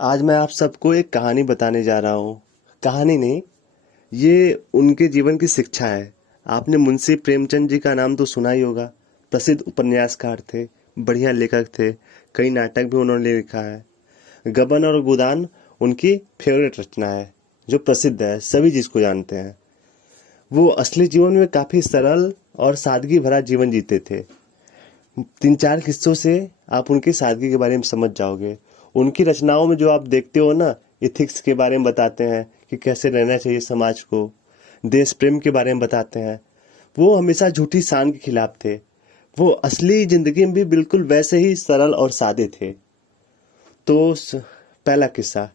आज मैं आप सबको एक कहानी बताने जा रहा हूँ। कहानी नहीं, ये उनके जीवन की शिक्षा है। आपने मुंशी प्रेमचंद जी का नाम तो सुना ही होगा। प्रसिद्ध उपन्यासकार थे, बढ़िया लेखक थे, कई नाटक भी उन्होंने लिखा है। गबन और गोदान उनकी फेवरेट रचना है, जो प्रसिद्ध है, सभी जिसको जानते हैं। वो असली जीवन में काफ़ी सरल और सादगी भरा जीवन जीते थे। 3-4 किस्सों से आप उनकी सादगी के बारे में समझ जाओगे। उनकी रचनाओं में जो आप देखते हो ना, इथिक्स के बारे में बताते हैं कि कैसे रहना चाहिए समाज को, देश प्रेम के बारे में बताते हैं। वो हमेशा झूठी शान के खिलाफ थे। वो असली जिंदगी में भी बिल्कुल वैसे ही सरल और सादे थे। तो पहला किस्सा,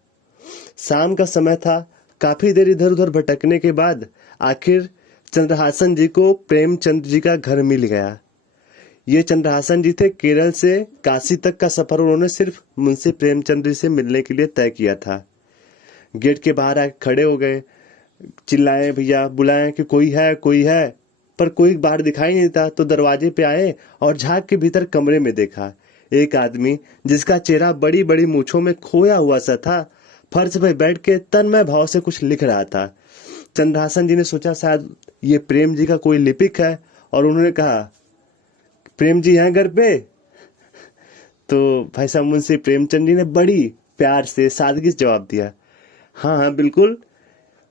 शाम का समय था। काफी देर इधर उधर भटकने के बाद आखिर चंद्रहासन जी को प्रेमचंद जी का घर मिल गया। ये चंद्रहासन जी थे। केरल से काशी तक का सफर उन्होंने सिर्फ मुंशी प्रेमचंद जी से मिलने के लिए तय किया था। गेट के बाहर आके खड़े हो गए, चिल्लाए, भैया बुलाएं कि कोई है, पर कोई बाहर दिखाई नहीं देता। तो दरवाजे पे आए और झांक के भीतर कमरे में देखा एक आदमी जिसका चेहरा बड़ी बड़ी मूछों में खोया हुआ सा था, फर्श पे बैठ के तन्मय भाव से कुछ लिख रहा था। चंद्रहासन जी ने सोचा शायद ये प्रेम जी का कोई लिपिक है, और उन्होंने कहा, प्रेम जी हैं घर पे? तो भाई साहब मुंशी प्रेमचंद जी ने बड़ी प्यार से सादगी से जवाब दिया, हाँ हाँ बिल्कुल,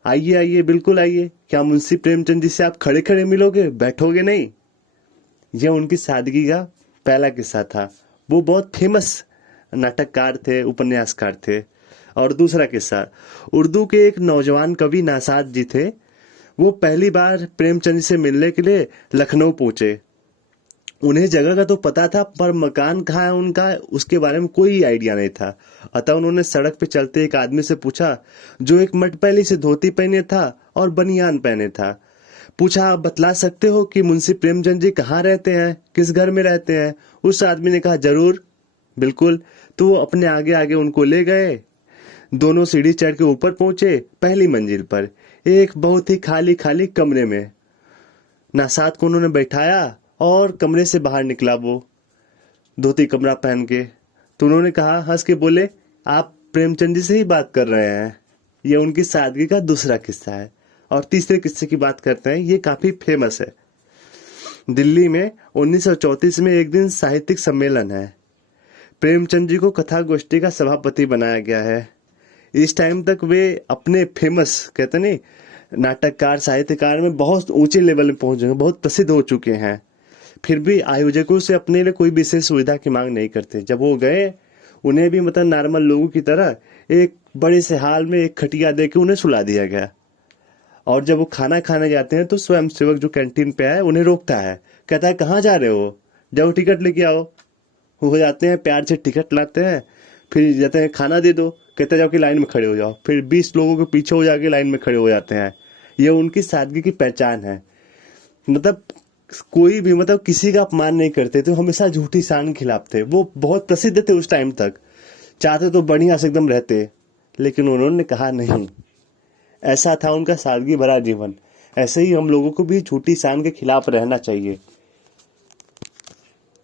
आइए आइए, बिल्कुल आइए। क्या मुंशी प्रेमचंद जी से आप खड़े खड़े मिलोगे, बैठोगे नहीं? यह उनकी सादगी का पहला किस्सा था। वो बहुत फेमस नाटककार थे, उपन्यासकार थे। और दूसरा किस्सा, उर्दू के एक नौजवान कवि नासाद जी थे। वो पहली बार प्रेमचंद जी से मिलने के लिए लखनऊ पहुंचे। उन्हें जगह का तो पता था, पर मकान कहाँ है उनका, उसके बारे में कोई आइडिया नहीं था। अतः उन्होंने सड़क पे चलते एक आदमी से पूछा, जो एक मटपैली से धोती पहने था और बनियान पहने था। पूछा, आप बतला सकते हो कि मुंशी प्रेमचंद जी कहाँ रहते हैं, किस घर में रहते हैं? उस आदमी ने कहा, जरूर, बिल्कुल। तो वो अपने आगे आगे उनको ले गए। दोनों सीढ़ी चढ़ के ऊपर पहुंचे। पहली मंजिल पर एक बहुत ही खाली खाली कमरे में नासाद को उन्होंने बैठाया और कमरे से बाहर निकला वो, धोती कमरा पहन के। तो उन्होंने कहा, हंस के बोले, आप प्रेमचंद जी से ही बात कर रहे हैं। यह उनकी सादगी का दूसरा किस्सा है। और तीसरे किस्से की बात करते हैं, ये काफी फेमस है। दिल्ली में 1934 में एक दिन साहित्यिक सम्मेलन है। प्रेमचंद जी को कथा गोष्ठी का सभापति बनाया गया है। इस टाइम तक वे अपने फेमस, कहते नहीं, नाटककार साहित्यकार में बहुत ऊंचे लेवल में पहुंच गए, बहुत प्रसिद्ध हो चुके हैं। फिर भी आयोजकों से अपने लिए कोई विशेष सुविधा की मांग नहीं करते। जब वो गए, उन्हें भी मतलब नॉर्मल लोगों की तरह एक बड़े से हाल में एक खटिया दे के उन्हें सुला दिया गया। और जब वो खाना खाने जाते हैं तो स्वयं सेवक जो कैंटीन पे है उन्हें रोकता है, कहता है, कहाँ जा रहे हो, जाओ टिकट लेके आओ। वो हो जाते हैं, प्यार से टिकट लाते हैं, फिर जाते हैं, खाना दे दो, कहते जाओ कि लाइन में खड़े हो जाओ। फिर 20 लोगों के पीछे हो जाके लाइन में खड़े हो जाते हैं। ये उनकी सादगी की पहचान है। मतलब कोई भी, मतलब किसी का अपमान नहीं करते थे, हमेशा झूठी शान के खिलाफ थे। वो बहुत प्रसिद्ध थे उस टाइम तक। चाहते तो बढ़िया से एकदम रहते, लेकिन उन्होंने कहा नहीं। ऐसा था उनका सादगी भरा जीवन। ऐसे ही हम लोगों को भी झूठी शान के खिलाफ रहना चाहिए।